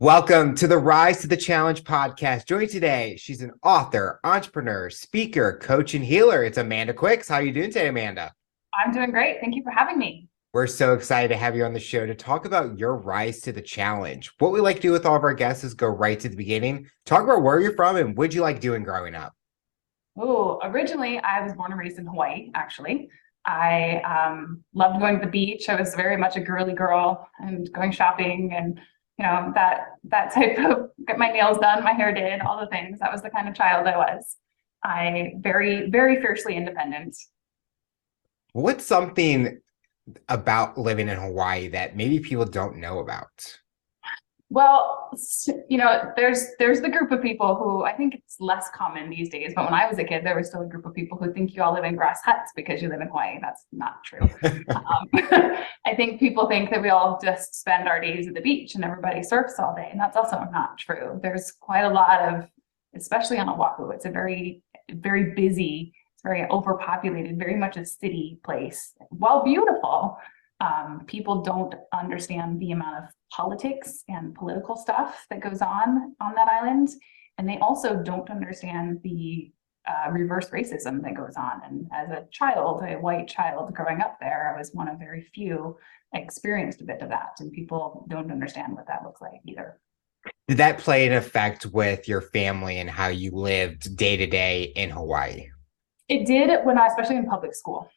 Welcome to the Rise to the Challenge podcast. Joining today, she's an author, entrepreneur, speaker, coach, and healer. It's Amanda Quicks. How are you doing today, Amanda? I'm doing great. Thank you for having me. We're so excited to have you on the show to talk about your rise to the challenge. What we like to do with all of our guests is go right to the beginning, talk about where you're from and what you like doing growing up. Oh, originally I was born and raised in Hawaii, actually. I loved going to the beach. I was very much a girly girl and going shopping and that type of get my nails done, my hair did, all the things. That was the kind of child I was. I very, very fiercely independent. What's something about living in Hawaii that maybe people don't know about? Well, there's the group of people who I think it's less common these days, but when I was a kid, there was still a group of people who think you all live in grass huts because you live in Hawaii. That's not true. I think people think that we all just spend our days at the beach and everybody surfs all day, and that's also not true. There's quite a lot of, especially on Oahu, it's a very, very busy, it's very overpopulated, very much a city place. While beautiful, people don't understand the amount of politics and political stuff that goes on that island. And they also don't understand the reverse racism that goes on. And as a child, a white child growing up there, I was one of very few I experienced a bit of that. And people don't understand what that looks like either. Did that play an effect with your family and how you lived day to day in Hawaii? It did especially in public school.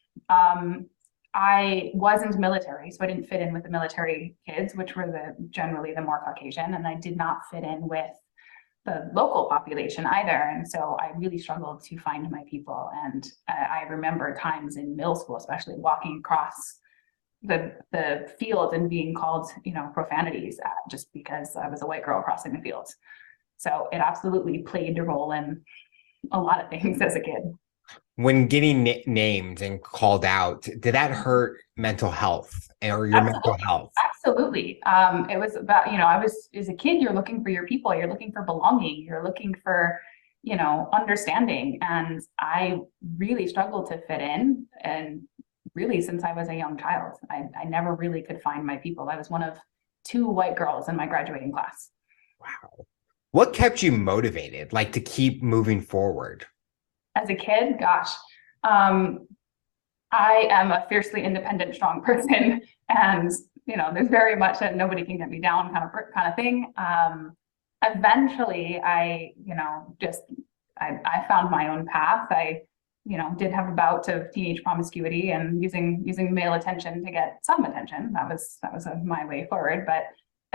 I wasn't military, so I didn't fit in with the military kids, which were generally the more Caucasian, and I did not fit in with the local population either. And so I really struggled to find my people. And I remember times in middle school, especially walking across the field and being called, profanities just because I was a white girl crossing the field. So it absolutely played a role in a lot of things as a kid. When getting named and called out, did that hurt mental health or your mental health? Absolutely. It was about, as a kid, you're looking for your people, you're looking for belonging, you're looking for, understanding. And I really struggled to fit in. And really, since I was a young child, I never really could find my people. I was one of two white girls in my graduating class. Wow. What kept you motivated, like to keep moving forward? As a kid, gosh, I am a fiercely independent, strong person, and there's very much a nobody can get me down kind of thing. Eventually, I found my own path. I did have a bout of teenage promiscuity and using male attention to get some attention. That was my way forward. But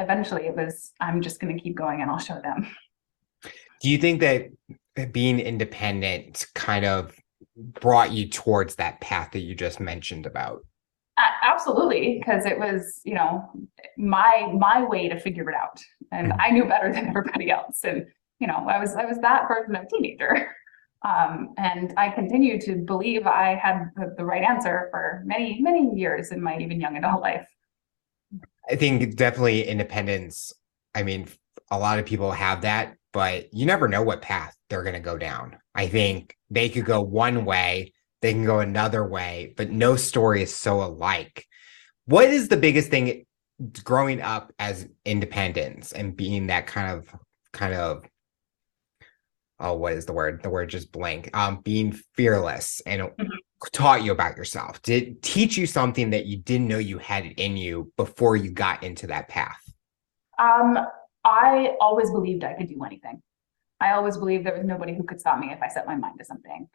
eventually, it was I'm just going to keep going, and I'll show them. Do you think that being independent kind of brought you towards that path that you just mentioned about? Absolutely, because it was, my way to figure it out, and I knew better than everybody else. And I was that version of teenager, and I continue to believe I had the right answer for many years in my even young adult life. I think definitely independence. I mean, a lot of people have that, but you never know what path they're going to go down. I think they could go one way, they can go another way, but no story is so alike. What is the biggest thing growing up as independence and being that kind of oh, what is the word? The word just blank. Being fearless and taught you about yourself? Did it teach you something that you didn't know you had it in you before you got into that path? I always believed I could do anything. I always believed there was nobody who could stop me if I set my mind to something.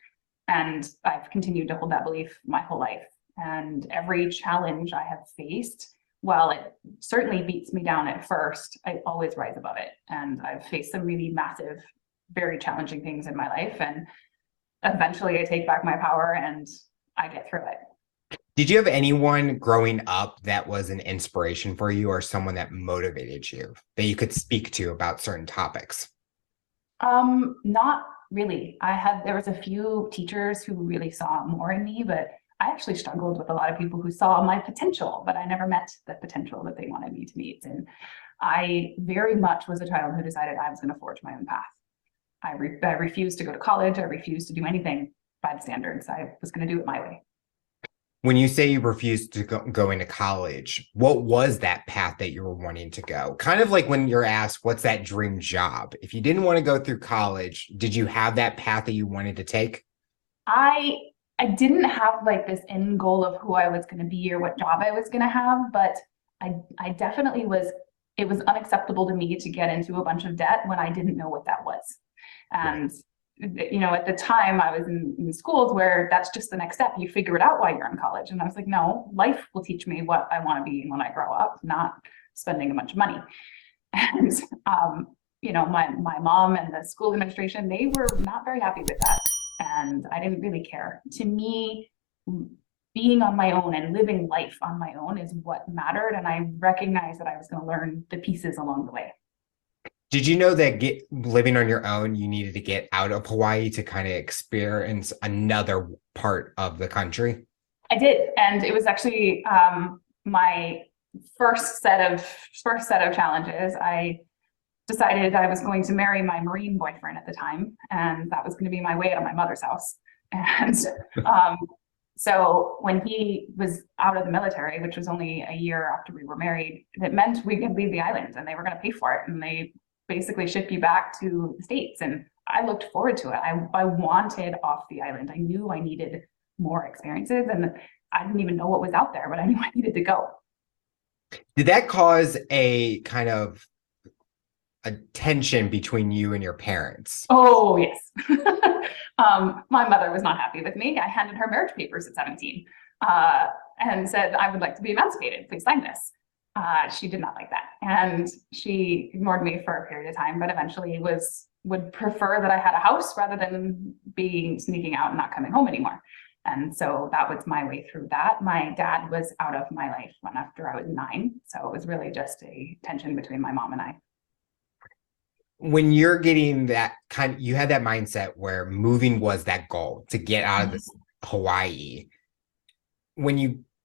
And I've continued to hold that belief my whole life. And every challenge I have faced, while it certainly beats me down at first, I always rise above it. And I've faced some really massive, very challenging things in my life. And eventually I take back my power and I get through it. Did you have anyone growing up that was an inspiration for you or someone that motivated you that you could speak to about certain topics? Not really. There was a few teachers who really saw more in me, but I actually struggled with a lot of people who saw my potential, but I never met the potential that they wanted me to meet. And I very much was a child who decided I was going to forge my own path. I refused to go to college. I refused to do anything by the standards. I was going to do it my way. When you say you refused to go into college, what was that path that you were wanting to go? Kind of like when you're asked, what's that dream job? If you didn't want to go through college, did you have that path that you wanted to take? I I didn't have like this end goal of who I was going to be or what job I was going to have, but I definitely was. It was unacceptable to me to get into a bunch of debt when I didn't know what that was, Right. and at the time I was in schools where that's just the next step. You figure it out while you're in college, and I was like, no, life will teach me what I want to be when I grow up, not spending a bunch of money. And my mom and the school administration, they were not very happy with that. And I didn't really care. To me, being on my own and living life on my own is what mattered. And I recognized that I was going to learn the pieces along the way. Did you know that living on your own, you needed to get out of Hawaii to kind of experience another part of the country? I did. And it was actually my first set of challenges. I decided I was going to marry my Marine boyfriend at the time, and that was going to be my way out of my mother's house. And um, so when he was out of the military, which was only a year after we were married, that meant we could leave the island and they were going to pay for it. And they basically ship you back to the States. And I looked forward to it. I wanted off the island. I knew I needed more experiences, and I didn't even know what was out there, but I knew I needed to go. Did that cause a kind of a tension between you and your parents? Oh, yes. My mother was not happy with me. I handed her marriage papers at 17 and said, I would like to be emancipated. Please sign this. She did not like that. And she ignored me for a period of time, but eventually would prefer that I had a house rather than being sneaking out and not coming home anymore. And so that was my way through that. My dad was out of my life when after I was 9. So it was really just a tension between my mom and I. When you're getting that kind, you had that mindset where moving was that goal to get out of this Hawaii.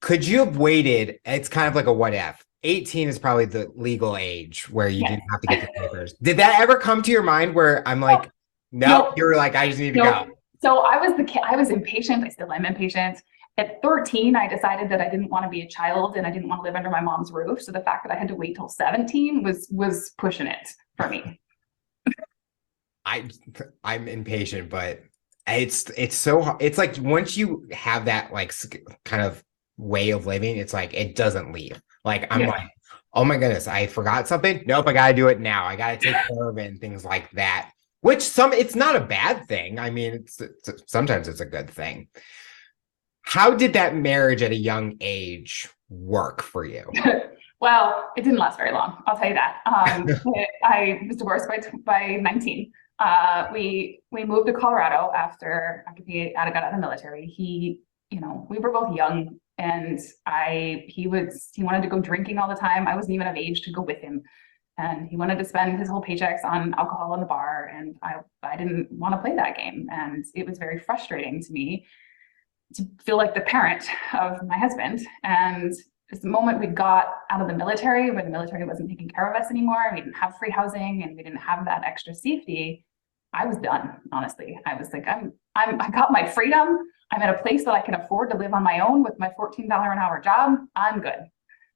Could you have waited? It's kind of like a what if. 18 is probably the legal age where you Yes. didn't have to get the papers. Did that ever come to your mind where I'm like, no, No, you were like, I just need to no. go? So I was the kid, I was impatient. I still am impatient. At 13, I decided that I didn't want to be a child and I didn't want to live under my mom's roof. So the fact that I had to wait till 17 was pushing it for me. I'm impatient, but it's so it's like once you have that like kind of way of living, it's like it doesn't leave. Like I'm Yeah. like, oh my goodness, I forgot something. Nope, I gotta do it now. I gotta take care of it and things like that. Which it's not a bad thing. I mean, sometimes it's a good thing. How did that marriage at a young age work for you? Well, it didn't last very long. I'll tell you that. I was divorced by 19. We moved to Colorado after he got out of the military. We were both young, and he wanted to go drinking all the time. I wasn't even of age to go with him, and he wanted to spend his whole paychecks on alcohol in the bar, and I didn't want to play that game, and it was very frustrating to me to feel like the parent of my husband. And the moment we got out of the military, where the military wasn't taking care of us anymore, we didn't have free housing and we didn't have that extra safety, I was done. Honestly, I was like, I got my freedom. I'm in a place that I can afford to live on my own with my $14 an hour job. I'm good.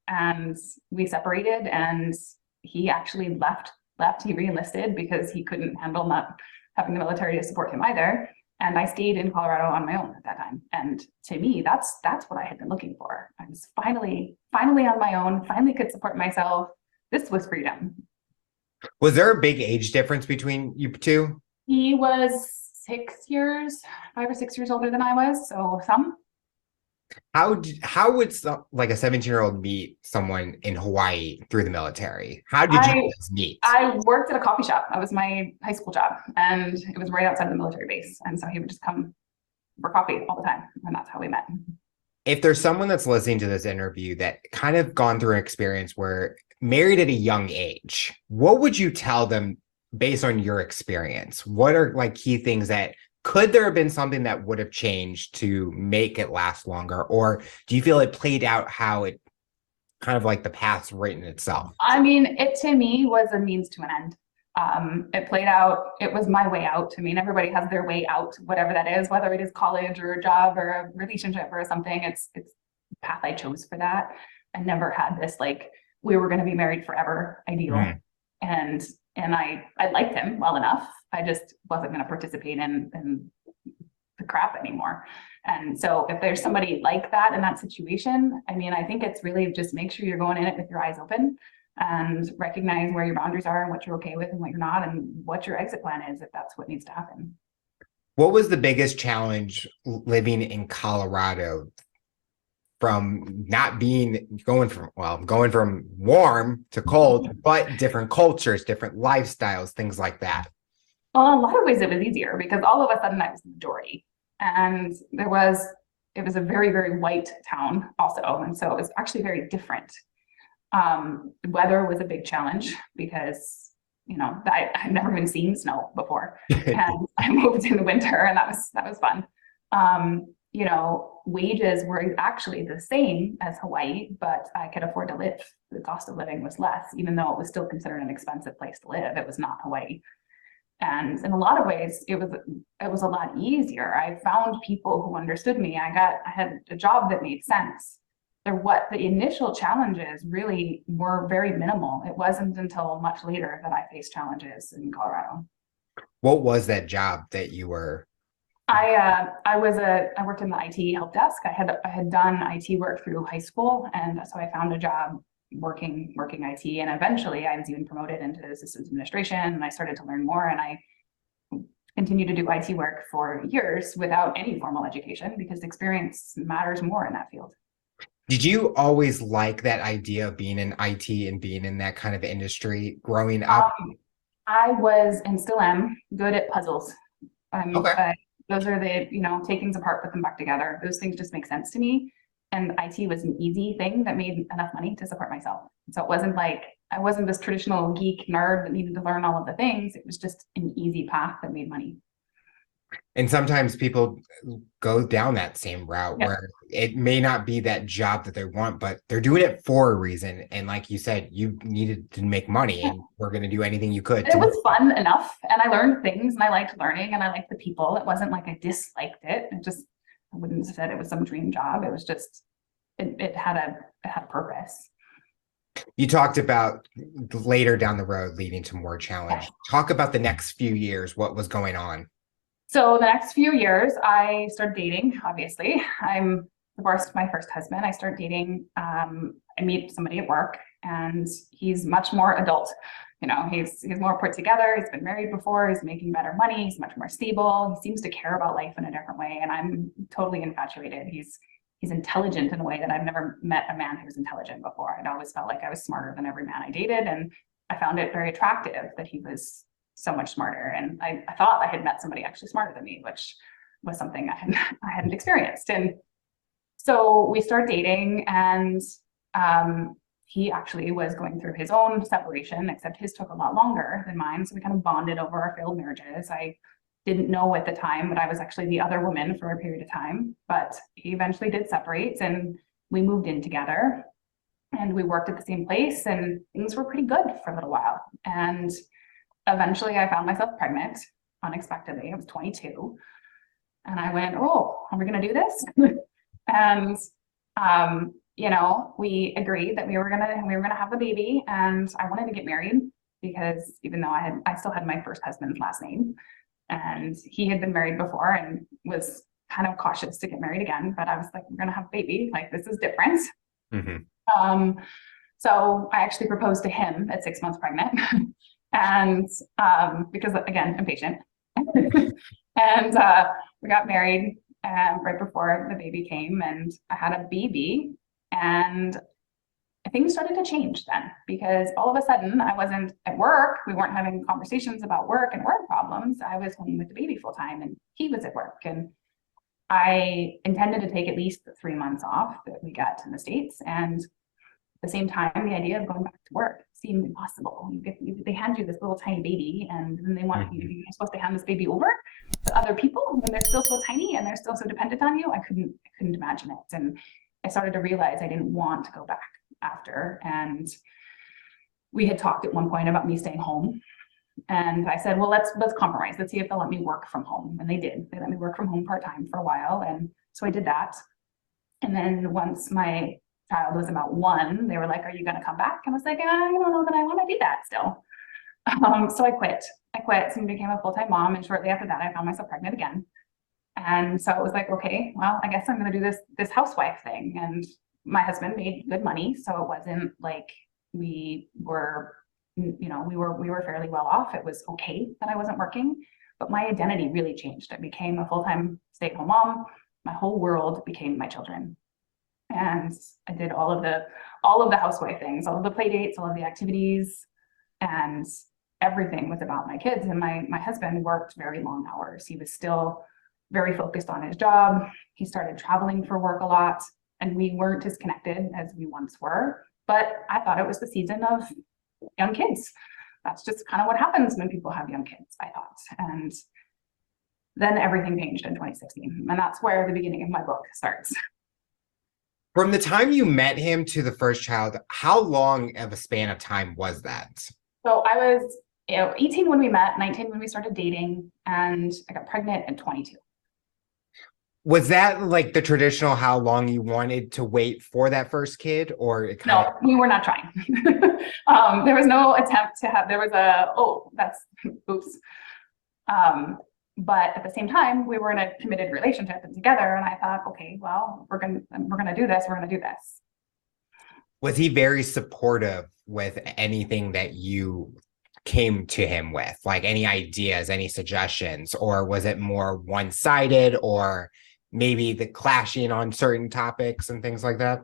And we separated, and he actually left. He re-enlisted because he couldn't handle not having the military to support him either. And I stayed in Colorado on my own at that time. And to me, that's what I had been looking for. I was finally on my own, finally could support myself. This was freedom. Was there a big age difference between you two? He was 5 or 6 years older than I was. So some. How would like a 17-year-old meet someone in Hawaii through the military? How did you I guys meet? I worked at a coffee shop. That was my high school job, and it was right outside of the military base. And so he would just come for coffee all the time, and that's how we met. If there's someone that's listening to this interview that kind of gone through an experience where married at a young age, what would you tell them based on your experience? What are like key things that could there have been something that would have changed to make it last longer? Or do you feel it played out how it kind of like the path's written itself? I mean, it to me was a means to an end. It played out, it was my way out. I mean, everybody has their way out, whatever that is, whether it is college or a job or a relationship or something. It's the path I chose for that. I never had this like we were going to be married forever ideal. Mm. And I liked him well enough. I just wasn't going to participate in the crap anymore. And so if there's somebody like that in that situation, I mean, I think it's really just make sure you're going in it with your eyes open and recognize where your boundaries are and what you're okay with and what you're not, and what your exit plan is if that's what needs to happen. What was the biggest challenge living in Colorado from not being going from warm to cold, but different cultures, different lifestyles, things like that? Well, in a lot of ways it was easier because all of a sudden I was the majority. And it was a very, very white town also. And so it was actually very different. Weather was a big challenge because, you know, I'd never even seen snow before. And I moved in the winter and that was fun. You know, wages were actually the same as Hawaii, but I could afford to live. The cost of living was less, even though it was still considered an expensive place to live. It was not Hawaii. And in a lot of ways, it was a lot easier. I found people who understood me. I had a job that made sense. The initial challenges really were very minimal. It wasn't until much later that I faced challenges in Colorado. What was that job that you were? I worked in the IT help desk. I had done IT work through high school, and so I found a job working IT, and eventually I was even promoted into systems administration, and I started to learn more, and I continued to do IT work for years without any formal education because experience matters more in that field. Did you always like that idea of being in IT and being in that kind of industry growing up? I was and still am good at puzzles. Okay. Those are the, you know, take things apart, put them back together. Those things just make sense to me. And IT was an easy thing that made enough money to support myself. So it wasn't like I wasn't this traditional geek nerd that needed to learn all of the things. It was just an easy path that made money. And sometimes people go down that same route Yeah. where it may not be that job that they want, but they're doing it for a reason. And like you said, you needed to make money and we're going to do anything you could It to. was fun enough. And I learned things and I liked learning and I liked the people. It wasn't like I disliked it. I wouldn't have said it was some dream job. It was just, it had a purpose. You talked about later down the road leading to more challenge. Talk about the next few years, what was going on. So the next few years, I started dating, obviously. I'm divorced my first husband. I start dating, I meet somebody at work and he's much more adult. You know, he's more put together. He's been married before. He's making better money. He's much more stable. He seems to care about life in a different way. And I'm totally infatuated. He's intelligent in a way that I've never met a man who was intelligent before. I'd always felt like I was smarter than every man I dated. And I found it very attractive that he was so much smarter. And I thought I had met somebody actually smarter than me, which was something I hadn't experienced. And so we start dating, and he actually was going through his own separation, except his took a lot longer than mine. So we kind of bonded over our failed marriages. I didn't know at the time that I was actually the other woman for a period of time, but he eventually did separate and we moved in together and we worked at the same place and things were pretty good for a little while. And eventually I found myself pregnant unexpectedly. I was 22 and I went, oh, are we going to do this? And, you know, we agreed that we were going to have the baby, and I wanted to get married because even though I still had my first husband's last name, and he had been married before and was kind of cautious to get married again, but I was like, we're going to have a baby. Like, this is different. Mm-hmm. So I actually proposed to him at 6 months pregnant. And because again, impatient. And we got married right before the baby came, and I had a baby, and things started to change then, because all of a sudden I wasn't at work. We weren't having conversations about work and work problems. I was home with the baby full time and he was at work, and I intended to take at least the 3 months off that we got in the States. And at the same time, the idea of going back to work seemed impossible. They hand you this little tiny baby, and then they want you're supposed to hand this baby over to other people when they're still so tiny and they're still so dependent on you. I couldn't imagine it. And I started to realize I didn't want to go back after. And we had talked at one point about me staying home And I said, well, let's compromise. Let's see if they'll let me work from home. And they did. They let me work from home part-time for a while. And so I did that. And then once my child was about 1, they were like, are you going to come back? And I was like, I don't know that I want to do that still. So I quit and became a full-time mom. And shortly after that, I found myself pregnant again. And so it was like, okay, well, I guess I'm going to do this housewife thing. And my husband made good money. So it wasn't like we were, we were fairly well off. It was okay that I wasn't working, but my identity really changed. I became a full-time stay-at-home mom. My whole world became my children. And I did all of the housewife things, all of the play dates, all of the activities, and everything was about my kids. And my husband worked very long hours. He was still very focused on his job. He started traveling for work a lot, and we weren't as connected as we once were. But I thought it was the season of young kids. That's just kind of what happens when people have young kids, I thought. And then everything changed in 2016. And that's where the beginning of my book starts. From the time you met him to the first child, how long of a span of time was that? So I was 18 when we met, 19 when we started dating, and I got pregnant at 22. Was that like the traditional how long you wanted to wait for that first kid, or it kind No, we were not trying. There was no attempt to have, oops. But at the same time, we were in a committed relationship and together, and I thought, okay, well, we're gonna do this. We're gonna do this. Was he very supportive with anything that you came to him with, like any ideas, any suggestions, or was it more one-sided, or maybe the clashing on certain topics and things like that?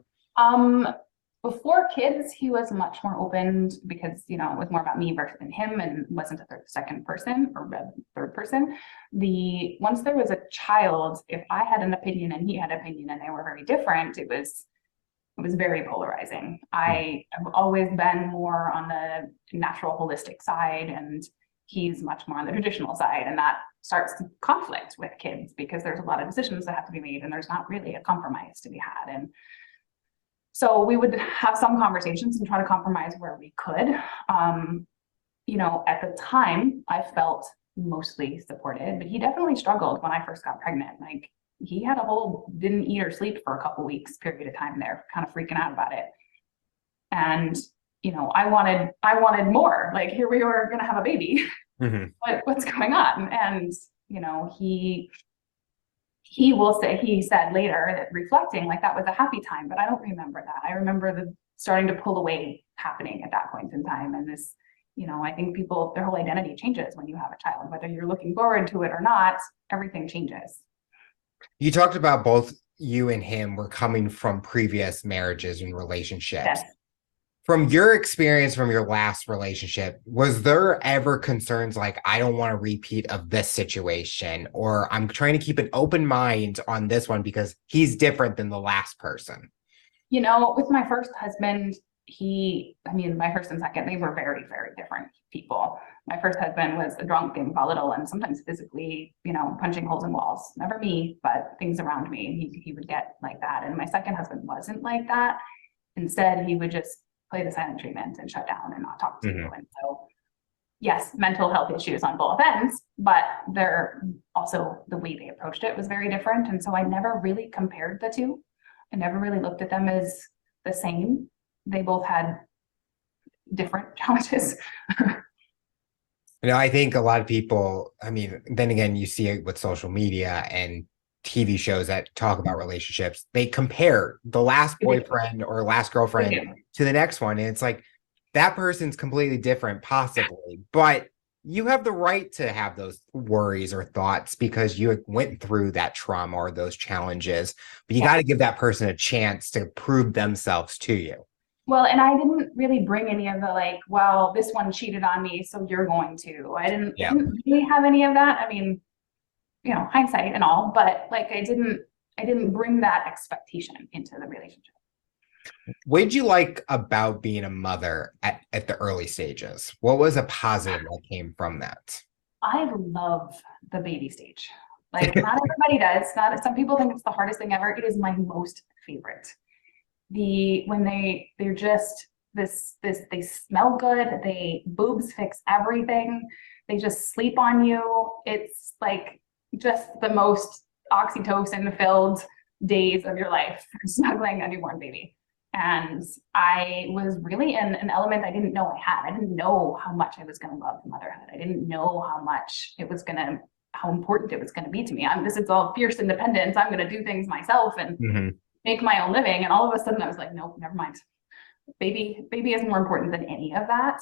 Before kids, he was much more open because, it was more about me versus him and wasn't a second person or third person. Once there was a child, if I had an opinion and he had an opinion and they were very different, it was very polarizing. I have always been more on the natural holistic side, and he's much more on the traditional side. And that starts to conflict with kids because there's a lot of decisions that have to be made and there's not really a compromise to be had. And so we would have some conversations and try to compromise where we could. At the time, I felt mostly supported, but he definitely struggled when I first got pregnant. Like, he had a whole didn't eat or sleep for a couple weeks period of time there, kind of freaking out about it. And I wanted more. Like, here we were going to have a baby. Mm-hmm. What's going on? And he said later that reflecting, like, that was a happy time, but I don't remember that. I remember the starting to pull away happening at that point in time. And this, I think their whole identity changes when you have a child, whether you're looking forward to it or not, everything changes. You talked about both you and him were coming from previous marriages and relationships. Yes. From your experience from your last relationship, was there ever concerns like, I don't want a repeat of this situation, or I'm trying to keep an open mind on this one because he's different than the last person? With my first husband, my first and second, they were very, very different people. My first husband was a drunk and volatile and sometimes physically, punching holes in walls. Never me, but things around me. He would get like that. And my second husband wasn't like that. Instead, he would just play the silent treatment and shut down and not talk to you. And so, yes, mental health issues on both ends, but they're also, the way they approached it was very different. And so I never really compared the two. I never really looked at them as the same. They both had different challenges. I think a lot of people, then again, you see it with social media and TV shows that talk about relationships. They compare the last boyfriend or last girlfriend to the next one. And it's like, that person's completely different, possibly, but you have the right to have those worries or thoughts because you went through that trauma or those challenges, but you got to give that person a chance to prove themselves to you. Well, and I didn't really bring any of the well, this one cheated on me, so you're going to. I didn't really have any of that. Hindsight and all, but I didn't bring that expectation into the relationship. What did you like about being a mother at the early stages? What was a positive that came from that? I love the baby stage. Not everybody does. Some people think it's the hardest thing ever. It is my most favorite. When they're just they smell good. Boobs fix everything. They just sleep on you. It's like just the most oxytocin filled days of your life snuggling a newborn baby. And I was really in an element I didn't know I had. I didn't know how much I was going to love motherhood. I didn't know how important it was going to be to me. This is all fierce independence. I'm going to do things myself and make my own living. And all of a sudden I was like, nope, never mind. Baby is more important than any of that.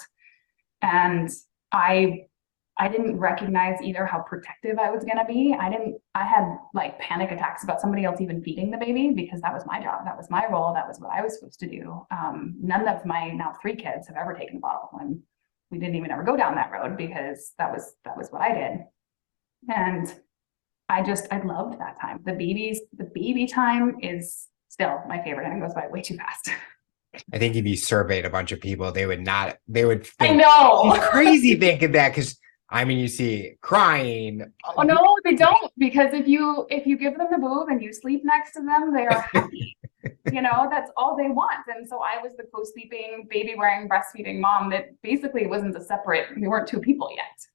And I didn't recognize either how protective I was going to be. I had like panic attacks about somebody else even feeding the baby, because that was my job. That was my role. That was what I was supposed to do. None of my now 3 kids have ever taken a bottle, and we didn't even ever go down that road, because that was what I did. And I loved that time. The baby time is still my favorite, and it goes by way too fast. I think if you surveyed a bunch of people, they would think, I know, she's crazy thinking that, because I mean, you see crying. Oh no, they don't, because if you give them the boob and you sleep next to them, they are happy. That's all they want. And so I was the co-sleeping, baby wearing, breastfeeding mom that basically wasn't we weren't 2 people yet.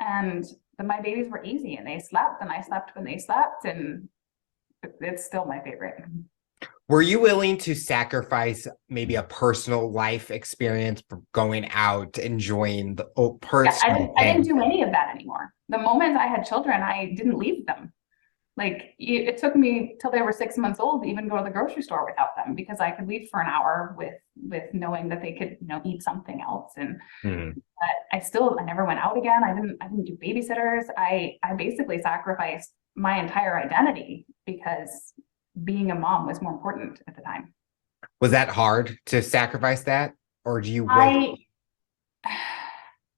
And my babies were easy, and they slept, and I slept when they slept, and it's still my favorite. Were you willing to sacrifice maybe a personal life experience for going out, enjoying the personal I didn't do any of that anymore. The moment I had children, I didn't leave them. Like, it took me till they were 6 months old to even go to the grocery store without them, because I could leave for an hour with knowing that they could, eat something else. And but I never went out again. I didn't do babysitters. I basically sacrificed my entire identity, because being a mom was more important at the time. Was that hard to sacrifice that, or do you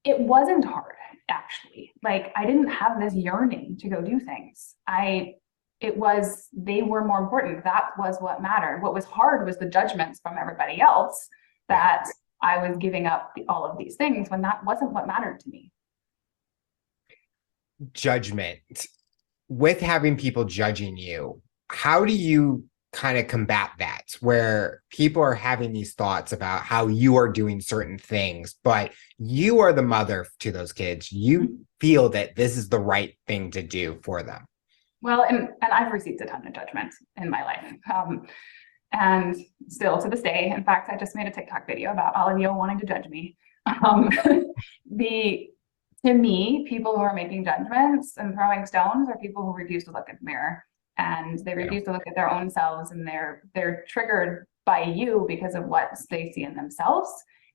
It wasn't hard, actually. Like, I didn't have this yearning to go do things. They were more important. That was what mattered. What was hard was the judgments from everybody else that I was giving up all of these things when that wasn't what mattered to me. Judgment. With having people judging you, how do you kind of combat that, where people are having these thoughts about how you are doing certain things, but you are the mother to those kids? You feel that this is the right thing to do for them. Well, and I've received a ton of judgment in my life. And still to this day, in fact, I just made a TikTok video about all of you wanting to judge me. To me, people who are making judgments and throwing stones are people who refuse to look in the mirror, and they refuse to look at their own selves, and they're triggered by you because of what they see in themselves.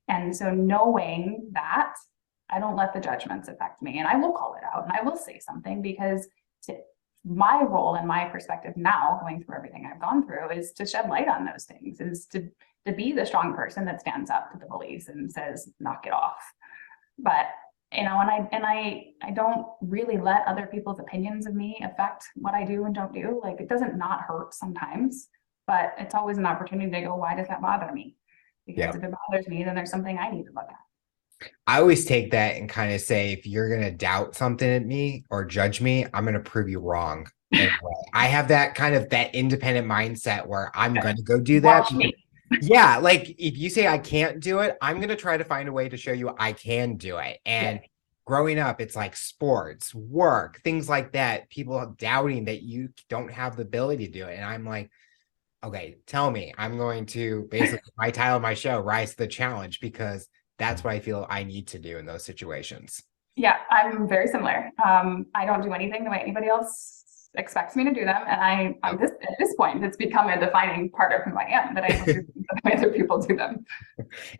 And so knowing that, I don't let the judgments affect me, and I will call it out, and I will say something, because my role and my perspective now, going through everything I've gone through, is to shed light on those things, is to be the strong person that stands up to the bullies and says, knock it off. But and I don't really let other people's opinions of me affect what I do and don't do. Like, it doesn't not hurt sometimes, but it's always an opportunity to go, why does that bother me? Because if it bothers me, then there's something I need to look at. I always take that and kind of say, if you're going to doubt something at me or judge me, I'm going to prove you wrong. Anyway, I have that kind of that independent mindset where I'm going to go do that. Yeah, like if you say I can't do it, I'm going to try to find a way to show you I can do it. And growing up, it's like sports, work, things like that. People doubting that you don't have the ability to do it. And I'm like, okay, tell me. I'm going to basically, my title of my show, Rise to the Challenge, because that's what I feel I need to do in those situations. Yeah, I'm very similar. I don't do anything the way anybody else expects me to do them. And at this point, it's become a defining part of who I am, that I don't do things the way other people do them.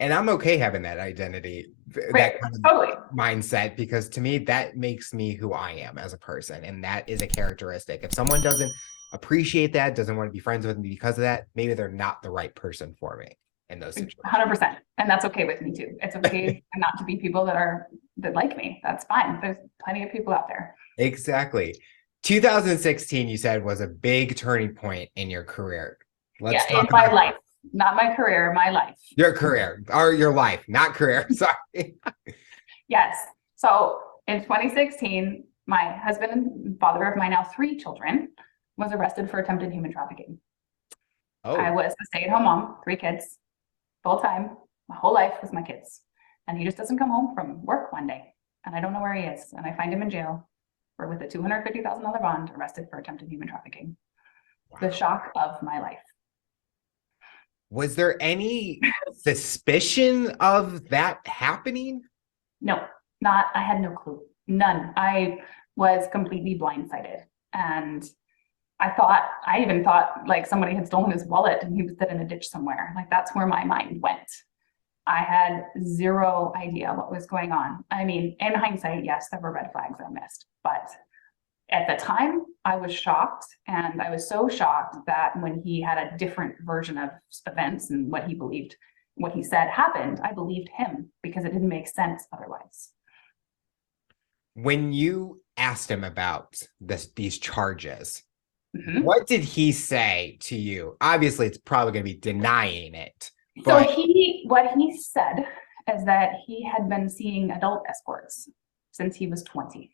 And I'm okay having that identity, right, that kind of totally. mindset, because to me, that makes me who I am as a person. And that is a characteristic. If someone doesn't appreciate that, doesn't want to be friends with me because of that, maybe they're not the right person for me in those situations. 100%. And that's okay with me too. It's okay not to be people that like me. That's fine. There's plenty of people out there. Exactly. 2016, you said, was a big turning point in your career. Let's talk about my life, not my career, my life. Your career, or your life, not career. Sorry. Yes. So in 2016, my husband and father of my now 3 children was arrested for attempted human trafficking. I was a stay-at-home mom, 3 kids, full time. my whole life with my kids. And he just doesn't come home from work one day. And I don't know where he is. And I find him in jail or with a $250,000 bond, arrested for attempted human trafficking. Wow. The shock of my life. Was there any suspicion of that happening? No, I had no clue. None. I was completely blindsided. And I even thought like somebody had stolen his wallet and he was dead in a ditch somewhere. Like that's where my mind went. I had zero idea what was going on. I mean, in hindsight, yes, there were red flags I missed, but at the time I was shocked. And I was so shocked that when he had a different version of events and what he believed, what he said happened, I believed him because it didn't make sense otherwise. When you asked him about these charges, Mm-hmm. what did he say to you? Obviously, it's probably going to be denying it. So But what he said is that he had been seeing adult escorts since he was 20.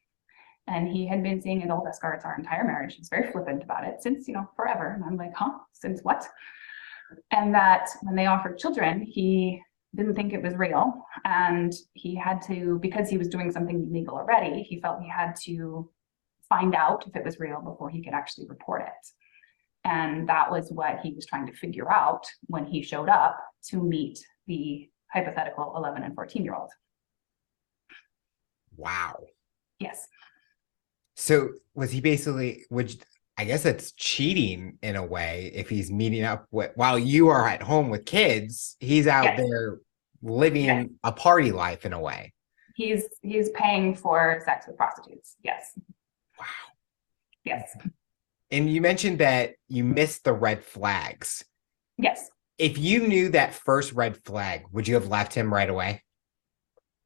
And he had been seeing adult escorts our entire marriage. He's very flippant about it since, forever. And I'm like, huh, since what? And that when they offered children, he didn't think it was real. And he had to, because he was doing something illegal already, he felt he had to find out if it was real before he could actually report it. And that was what he was trying to figure out when he showed up to meet the hypothetical 11 and 14-year-old. wow. Yes. So was he basically, which I guess it's cheating in a way if he's meeting up with, while you are at home with kids, he's out Yes. there living a party life in a way. He's paying for sex with prostitutes. Yes. Wow. Yes. And you mentioned that you missed the red flags. Yes. If you knew that first red flag, would you have left him right away?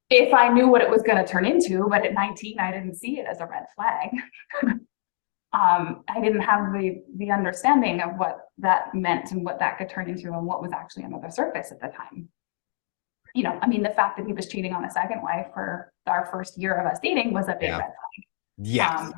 If I knew what it was going to turn into, but at 19, I didn't see it as a red flag. I didn't have the understanding of what that meant and what that could turn into and what was actually under the surface at the time. I mean, the fact that he was cheating on a second wife for our first year of us dating was a big red flag. Yes.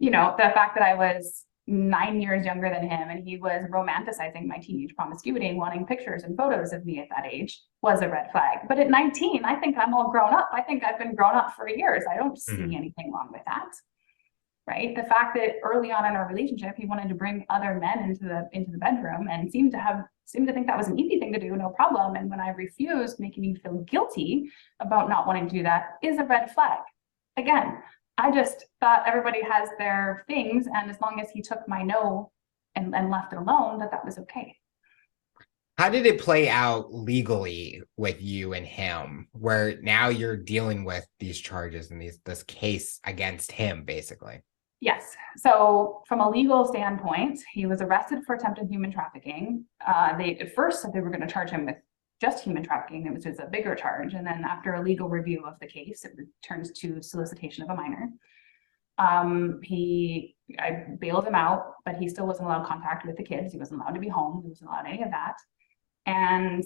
The fact that I was 9 years younger than him and he was romanticizing my teenage promiscuity and wanting pictures and photos of me at that age was a red flag. But at 19, I think I'm all grown up. I think I've been grown up for years. I don't see anything wrong with that. Right? The fact that early on in our relationship, he wanted to bring other men into the bedroom and seemed to think that was an easy thing to do, no problem. And when I refused, making me feel guilty about not wanting to do that is a red flag. Again, I just thought everybody has their things, and as long as he took my no and left it alone, that was okay. How did it play out legally with you and him, where now you're dealing with these charges and this case against him, basically? Yes. So from a legal standpoint, he was arrested for attempted human trafficking. They at first said they were going to charge him with just human trafficking, which is a bigger charge. And then after a legal review of the case, it returns to solicitation of a minor. I bailed him out, but he still wasn't allowed contact with the kids. He wasn't allowed to be home. He wasn't allowed any of that. And,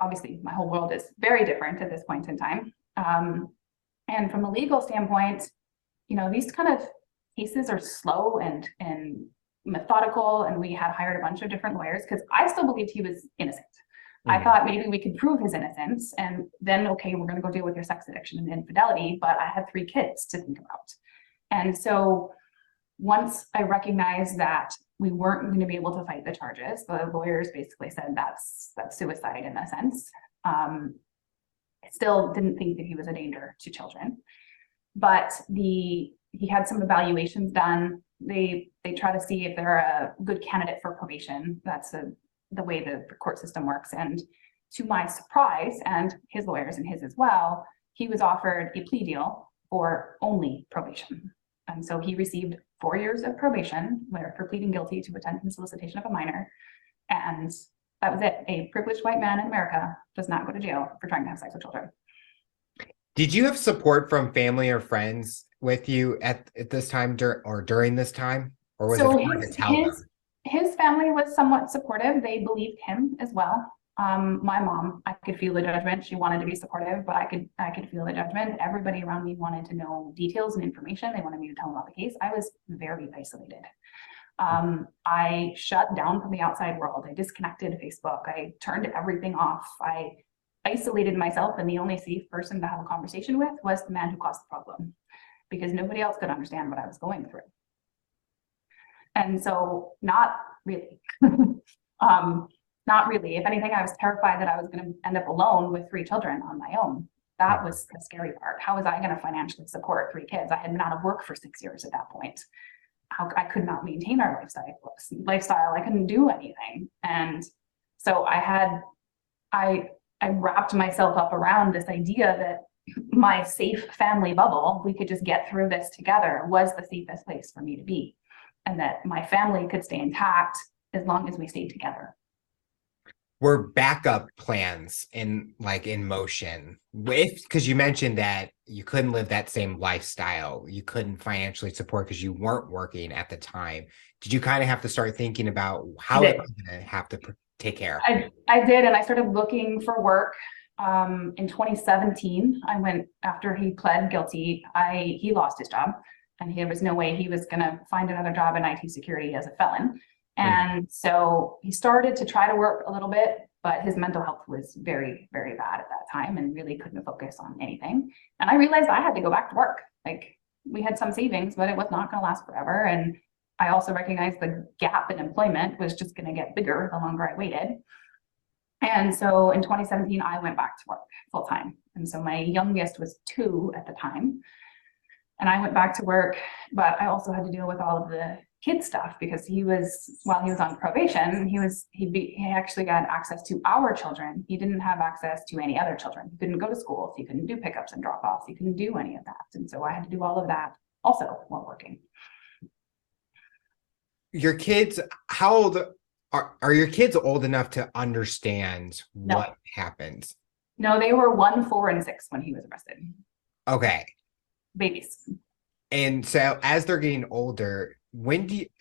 obviously my whole world is very different at this point in time. And from a legal standpoint, these kind of cases are slow and methodical. And we had hired a bunch of different lawyers because I still believed he was innocent. I thought maybe we could prove his innocence and then, okay, we're going to go deal with your sex addiction and infidelity, but I had 3 kids to think about. And so once I recognized that we weren't going to be able to fight the charges, the lawyers basically said that's suicide in a sense. I still didn't think that he was a danger to children, but he had some evaluations done. They try to see if they're a good candidate for probation. That's the way the court system works. And to my surprise, and his lawyers and his as well, he was offered a plea deal for only probation. And so he received 4 years of probation for pleading guilty to attempted solicitation of a minor. And that was it. A privileged white man in America does not go to jail for trying to have sex with children. Did you have support from family or friends with you at this time during this time? Or was it hard to tell them? His family was somewhat supportive. They believed him as well. My mom, I could feel the judgment. She wanted to be supportive, but I could feel the judgment. Everybody around me wanted to know details and information. They wanted me to tell them about the case. I was very isolated. I shut down from the outside world. I disconnected Facebook. I turned everything off. I isolated myself, and the only safe person to have a conversation with was the man who caused the problem, because nobody else could understand what I was going through. And so not really. Not really. If anything, I was terrified that I was going to end up alone with 3 children on my own. That was the scary part. How was I going to financially support 3 kids? I had been out of work for 6 years at that point. I could not maintain our lifestyle. I couldn't do anything. And so I wrapped myself up around this idea that my safe family bubble, we could just get through this together, was the safest place for me to be. And that my family could stay intact as long as we stayed together. Were backup plans in motion, because you mentioned that you couldn't live that same lifestyle, you couldn't financially support because you weren't working at the time? Did you kind of have to start thinking about how am I going to have to take care? I did, and I started looking for work in 2017. I went after he pled guilty. He lost his job, and there was no way he was going to find another job in IT security as a felon. And so he started to try to work a little bit, but his mental health was very, very bad at that time and really couldn't focus on anything. And I realized I had to go back to work. Like, we had some savings, but it was not going to last forever. And I also recognized the gap in employment was just going to get bigger the longer I waited. And so in 2017, I went back to work full time. And so my youngest was 2 at the time. And I went back to work, but I also had to deal with all of the kid stuff, because while he was on probation, he actually got access to our children. He didn't have access to any other children. He couldn't go to schools. He couldn't do pickups and drop-offs. He couldn't do any of that. And so I had to do all of that also while working. Your kids, how old are your kids old enough to understand what happened? No, they were 1, 4, and 6 when he was arrested. Okay. Babies. And so as they're getting older,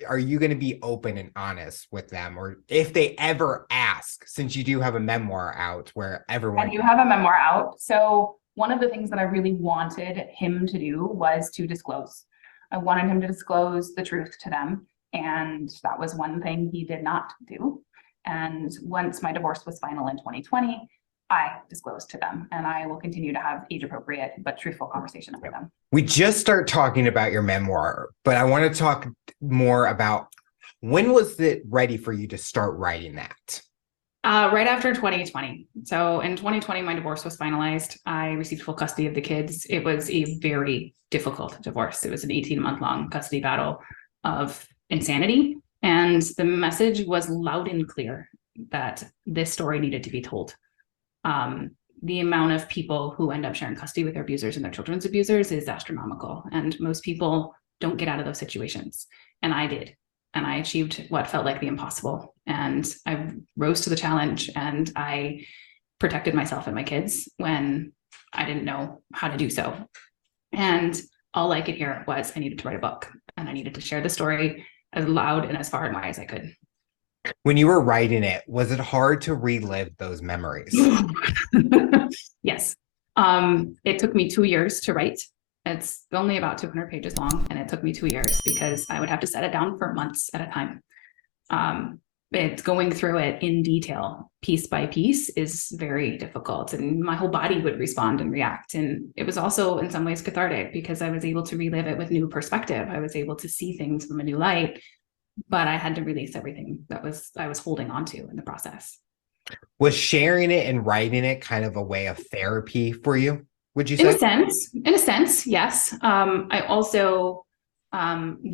are you going to be open and honest with them? Or if they ever ask, since you do have a memoir out where everyone— I do have a memoir out. So one of the things that I really wanted him to do was to disclose. I wanted him to disclose the truth to them. And that was one thing he did not do. And once my divorce was final in 2020, I disclosed to them, and I will continue to have age-appropriate but truthful conversations with them. We just start talking about your memoir, but I want to talk more about, when was it ready for you to start writing that? Right after 2020. So in 2020, my divorce was finalized. I received full custody of the kids. It was a very difficult divorce. It was an 18-month-long custody battle of insanity. And the message was loud and clear that this story needed to be told. The amount of people who end up sharing custody with their abusers and their children's abusers is astronomical. And most people don't get out of those situations. And I did. And I achieved what felt like the impossible. And I rose to the challenge, and I protected myself and my kids when I didn't know how to do so. And all I could hear was I needed to write a book, and I needed to share the story as loud and as far and wide as I could. When you were writing it, was it hard to relive those memories? Yes. It took me 2 years to write. It's only about 200 pages long, and it took me 2 years because I would have to set it down for months at a time. It's going through it in detail, piece by piece, is very difficult, and my whole body would respond and react. And it was also in some ways cathartic because I was able to relive it with new perspective. I was able to see things from a new light, but I had to release everything that I was holding on to in the process. Was sharing it and writing it kind of a way of therapy for you, would you say? In a sense, yes. I also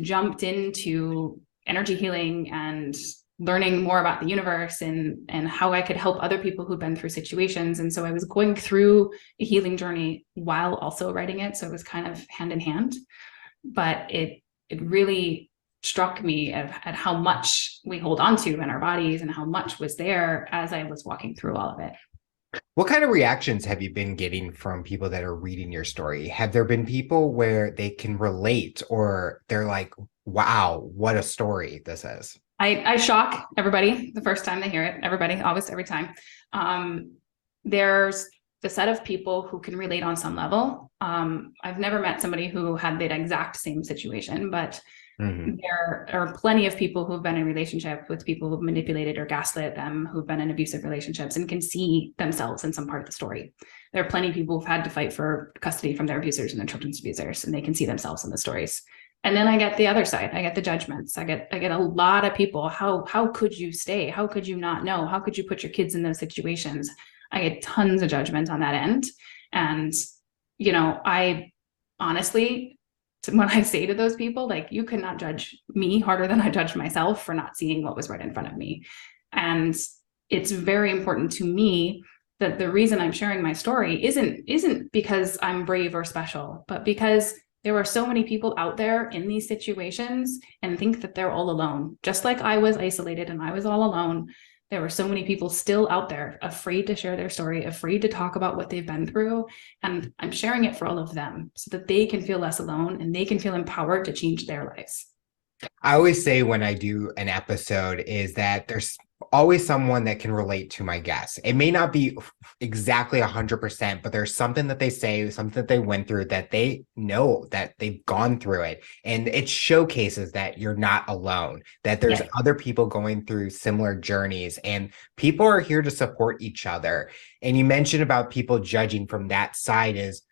jumped into energy healing and learning more about the universe and how I could help other people who've been through situations. And so I was going through a healing journey while also writing it. So it was kind of hand in hand, but it really struck me at how much we hold on to in our bodies and how much was there as I was walking through all of it. What kind of reactions have you been getting from people that are reading your story? Have there been people where they can relate, or they're like, wow, what a story this is? I shock everybody the first time they hear it. Everybody, always, every time. There's the set of people who can relate on some level. I've never met somebody who had the exact same situation, but There are plenty of people who've been in relationship with people who've manipulated or gaslit them, who've been in abusive relationships and can see themselves in some part of the story. There are plenty of people who've had to fight for custody from their abusers and their children's abusers, and they can see themselves in the stories. And then I get the other side. I get the judgments. I get a lot of people. How could you stay? How could you not know? How could you put your kids in those situations? I get tons of judgment on that end. And, you know, I honestly, when I say to those people, like, you cannot judge me harder than I judged myself for not seeing what was right in front of me. And it's very important to me that the reason I'm sharing my story isn't because I'm brave or special, but because there are so many people out there in these situations and think that they're all alone. Just like I was isolated and I was all alone, there were so many people still out there afraid to share their story, afraid to talk about what they've been through. And I'm sharing it for all of them so that they can feel less alone and they can feel empowered to change their lives. I always say when I do an episode is that there's always someone that can relate to my guests. It may not be exactly 100%, but there's something that they say, something that they went through that they know that they've gone through it. And it showcases that you're not alone, that there's other people going through similar journeys, and people are here to support each other. And you mentioned about people judging from that side is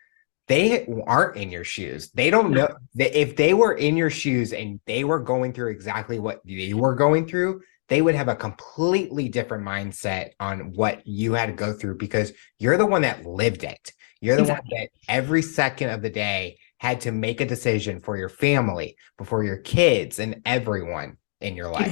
they aren't in your shoes. They don't know that if they were in your shoes and they were going through exactly what you were going through, they would have a completely different mindset on what you had to go through, because you're the one that lived it. You're the one that every second of the day had to make a decision for your family, before your kids and everyone in your life.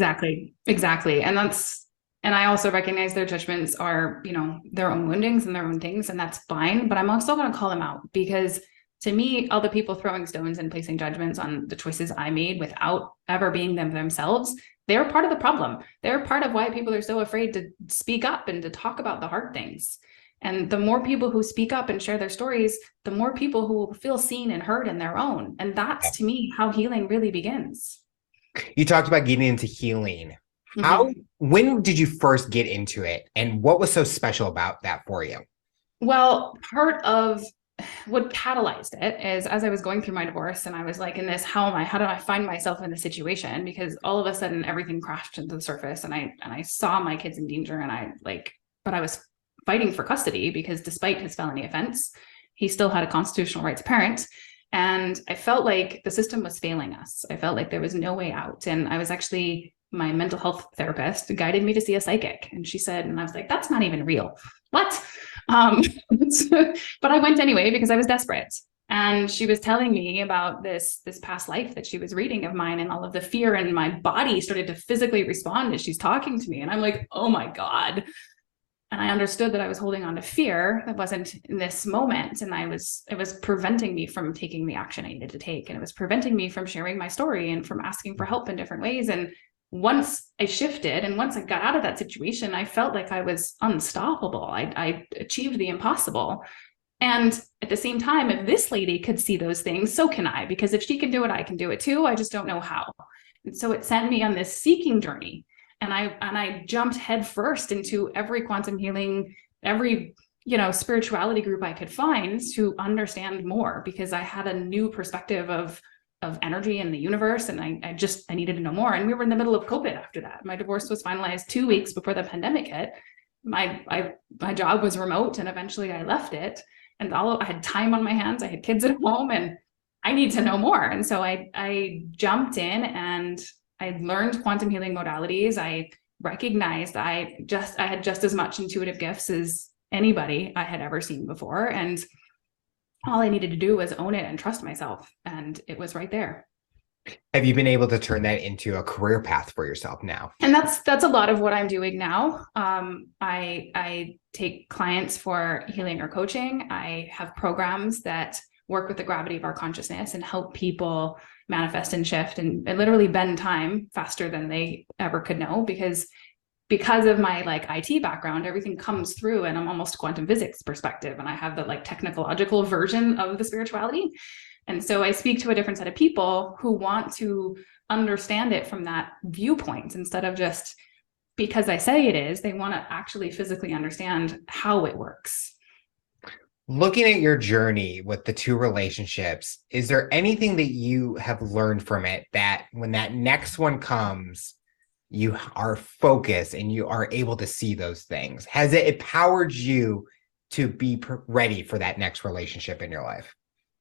Exactly. And I also recognize their judgments are, you know, their own woundings and their own things, and that's fine. But I'm also going to call them out, because to me, all the people throwing stones and placing judgments on the choices I made without ever being them themselves, they're part of the problem. They're part of why people are so afraid to speak up and to talk about the hard things. And the more people who speak up and share their stories, the more people who will feel seen and heard in their own. And that's, to me, how healing really begins. You talked about getting into healing. When did you first get into it, and what was so special about that for you? Well, part of what catalyzed it is, as I was going through my divorce and I was like in this, how do I find myself in this situation? Because all of a sudden everything crashed into the surface, and I saw my kids in danger, and but I was fighting for custody because despite his felony offense, he still had a constitutional right to parent. And I felt like the system was failing us. I felt like there was no way out. And I was actually, my mental health therapist guided me to see a psychic. And she said, and I was like, that's not even real. What? But I went anyway because I was desperate. And she was telling me about this past life that she was reading of mine, and all of the fear, and my body started to physically respond as she's talking to me. And I'm like, oh my God. And I understood that I was holding on to fear that wasn't in this moment. And it was preventing me from taking the action I needed to take. And it was preventing me from sharing my story and from asking for help in different ways. And once I shifted and once I got out of that situation, I felt like I was unstoppable. I achieved the impossible. And at the same time, if this lady could see those things, so can I, because if she can do it, I can do it too. I just don't know how. And so it sent me on this seeking journey. And I jumped headfirst into every quantum healing, every, spirituality group I could find to understand more, because I had a new perspective of energy in the universe. And I needed to know more. And we were in the middle of COVID after that. My divorce was finalized 2 weeks before the pandemic hit. My job was remote, and eventually I left it. And I had time on my hands. I had kids at home, and I need to know more. And so I jumped in and I learned quantum healing modalities. I recognized I had just as much intuitive gifts as anybody I had ever seen before. And all I needed to do was own it and trust myself. And it was right there. Have you been able to turn that into a career path for yourself now? And that's a lot of what I'm doing now. I take clients for healing or coaching. I have programs that work with the gravity of our consciousness and help people manifest and shift and literally bend time faster than they ever could know, because of my IT background, everything comes through, and I'm almost quantum physics perspective, and I have the technological version of the spirituality. And so I speak to a different set of people who want to understand it from that viewpoint, instead of just because I say it is. They want to actually physically understand how it works. Looking at your journey with the two relationships, is there anything that you have learned from it that when that next one comes, you are focused and you are able to see those things? Has it empowered you to be ready for that next relationship in your life?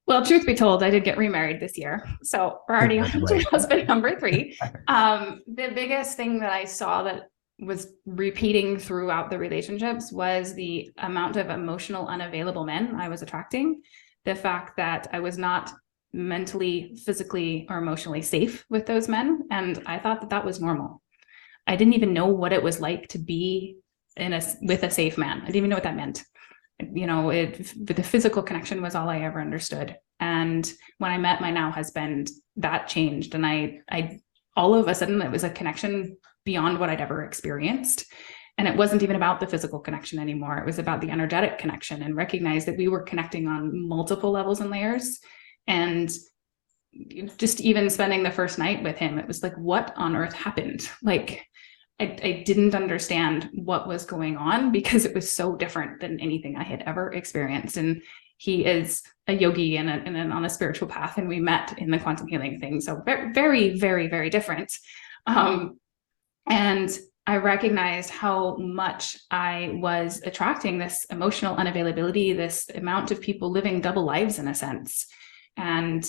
Well, truth be told, I did get remarried this year. So we're already on to husband number 3. The biggest thing that I saw that was repeating throughout the relationships was the amount of emotional unavailable men I was attracting. The fact that I was not mentally, physically, or emotionally safe with those men. And I thought that that was normal. I didn't even know what it was like to be with a safe man. I didn't even know what that meant. The physical connection was all I ever understood. And when I met my now husband, that changed. And I all of a sudden, it was a connection beyond what I'd ever experienced. And it wasn't even about the physical connection anymore. It was about the energetic connection, and recognize that we were connecting on multiple levels and layers. And just even spending the first night with him, it was like, what on earth happened? Like, I didn't understand what was going on, because it was so different than anything I had ever experienced. And he is a yogi and on a spiritual path, and we met in the quantum healing thing. So very, very, very, very different. And I recognized how much I was attracting this emotional unavailability, this amount of people living double lives in a sense. And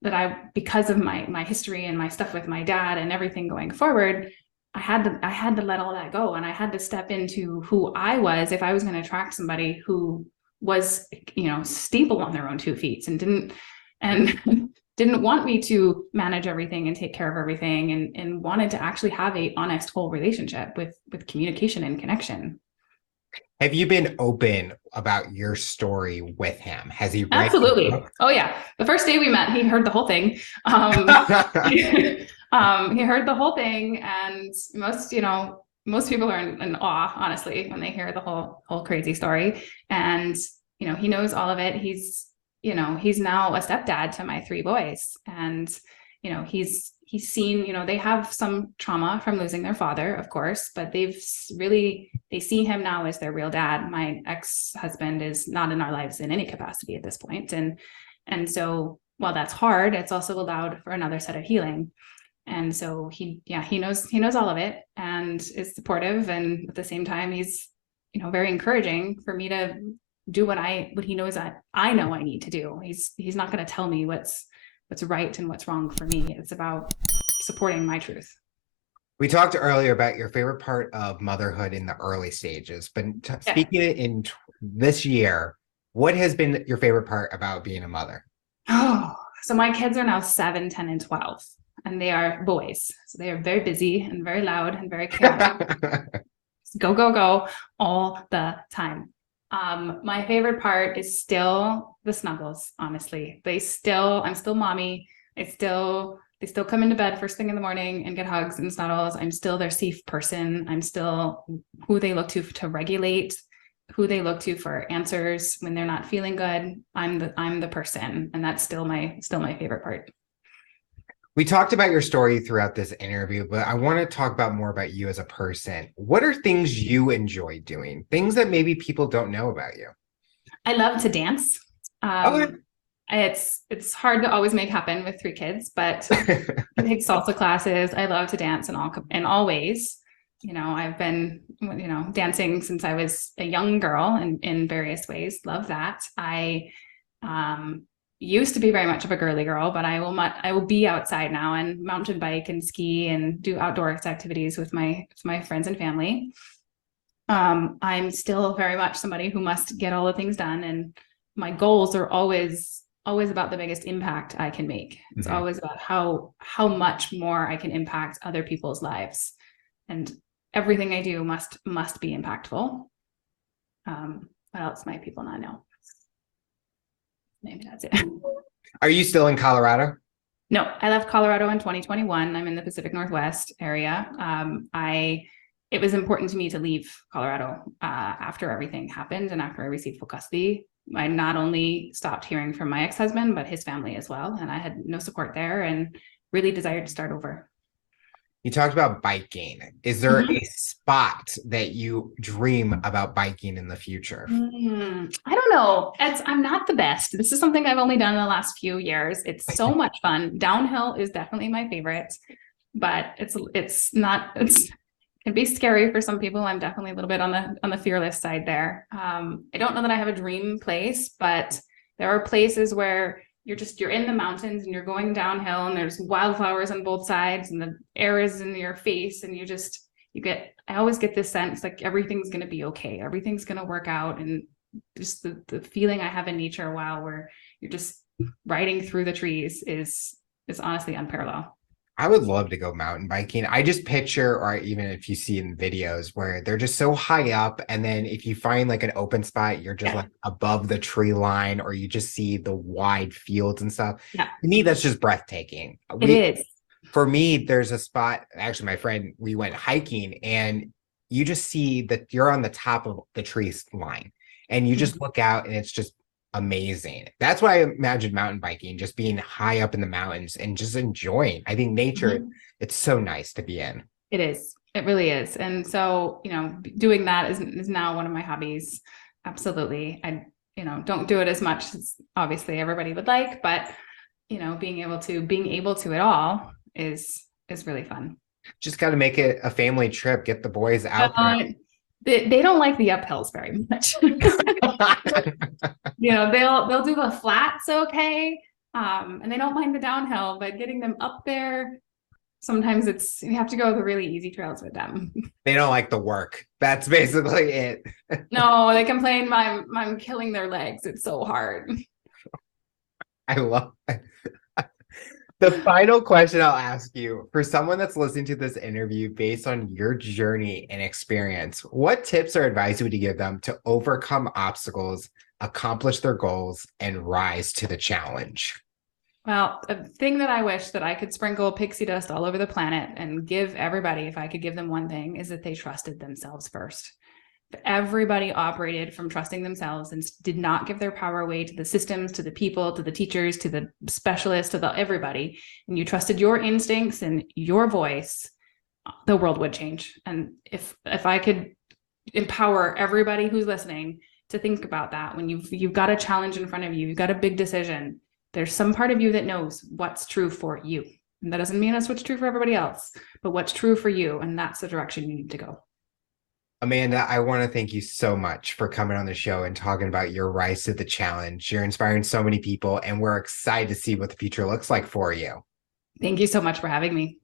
that because of my history and my stuff with my dad and everything going forward, I had to let all that go, and I had to step into who I was if I was going to attract somebody who was, stable on their own 2 feet and didn't want me to manage everything and take care of everything, and wanted to actually have a honest, whole relationship with communication and connection. Have you been open about your story with him? Has he read? Absolutely. Oh yeah. The first day we met, he heard the whole thing. He heard the whole thing, and most people are in awe, honestly, when they hear the whole crazy story. And he knows all of it. He's now a stepdad to my 3 boys, and he's seen, they have some trauma from losing their father, of course, but they see him now as their real dad. My ex-husband is not in our lives in any capacity at this point. And so while that's hard, it's also allowed for another set of healing. And so he knows all of it and is supportive. And at the same time, he's, very encouraging for me to do what he knows that I know I need to do. He's not going to tell me what's right and what's wrong for me. It's about supporting my truth. We talked earlier about your favorite part of motherhood in the early stages, but speaking in this year, what has been your favorite part about being a mother? Oh, so my kids are now 7, 10, and 12, and they are boys. So they are very busy and very loud and very chaotic. Go, go, go all the time. My favorite part is still the snuggles, honestly. I'm still mommy. They still come into bed first thing in the morning and get hugs and snuggles. I'm still their safe person. I'm still who they look to regulate, who they look to for answers when they're not feeling good. I'm the person, and that's still my favorite part. We talked about your story throughout this interview, but I want to talk about more about you as a person. What are things you enjoy doing? Things that maybe people don't know about you? I love to dance. Okay. It's hard to always make happen with 3 kids, but I take salsa classes. I love to dance in all ways. I've been, dancing since I was a young girl in various ways. Love that. I used to be very much of a girly girl, but I will be outside now and mountain bike and ski and do outdoor activities with my friends and family. I'm still very much somebody who must get all the things done, and my goals are always about the biggest impact I can make. It's always about how much more I can impact other people's lives, and everything I do must be impactful. What else might people not know? Maybe that's it. Are you still in Colorado? No, I left Colorado in 2021. I'm in the Pacific Northwest area. It was important to me to leave Colorado after everything happened and after I received full custody. I not only stopped hearing from my ex-husband, but his family as well. And I had no support there and really desired to start over. You talked about biking. Is there a spot that you dream about biking in the future? I don't know. I'm not the best. This is something I've only done in the last few years. It's so much fun. Downhill is definitely my favorite, but it's not, it can be scary for some people. I'm definitely a little bit on the fearless side there. I don't know that I have a dream place, but there are places where you're in the mountains and you're going downhill and there's wildflowers on both sides and the air is in your face and I always get this sense like everything's going to be okay. Everything's going to work out. And just the feeling I have in nature while you're just riding through the trees is honestly unparalleled. I would love to go mountain biking. I just picture, or even if you see in videos where they're just so high up, and then if you find like an open spot, you're just like above the tree line, or you just see the wide fields and stuff. Yeah. To me, that's just breathtaking. It is. For me, there's a spot, actually, my friend, we went hiking, and you just see that you're on the top of the tree line, and you just look out, and it's just amazing. That's why I imagine mountain biking, just being high up in the mountains and just enjoying. I think nature, it's so nice to be in. It is. It really is. And so, doing that is now one of my hobbies. Absolutely. I, don't do it as much as obviously everybody would like, but being able to it all is really fun. Just got to make it a family trip, get the boys out there. They don't like the uphills very much. They'll do the flats okay. And they don't mind the downhill, but getting them up there, sometimes you have to go the really easy trails with them. They don't like the work. That's basically it. No, they complain I'm killing their legs. It's so hard. I love it. The final question I'll ask you, for someone that's listening to this interview based on your journey and experience, what tips or advice would you give them to overcome obstacles, accomplish their goals, and rise to the challenge? Well, a thing that I wish that I could sprinkle pixie dust all over the planet and give everybody, if I could give them one thing, is that they trusted themselves first. If everybody operated from trusting themselves and did not give their power away to the systems, to the people, to the teachers, to the specialists, to everybody, and you trusted your instincts and your voice, the world would change. And if I could empower everybody who's listening to think about that, when you've got a challenge in front of you, you've got a big decision, there's some part of you that knows what's true for you. And that doesn't mean that's what's true for everybody else, but what's true for you. And that's the direction you need to go. Amanda, I want to thank you so much for coming on the show and talking about your rise to the challenge. You're inspiring so many people, and we're excited to see what the future looks like for you. Thank you so much for having me.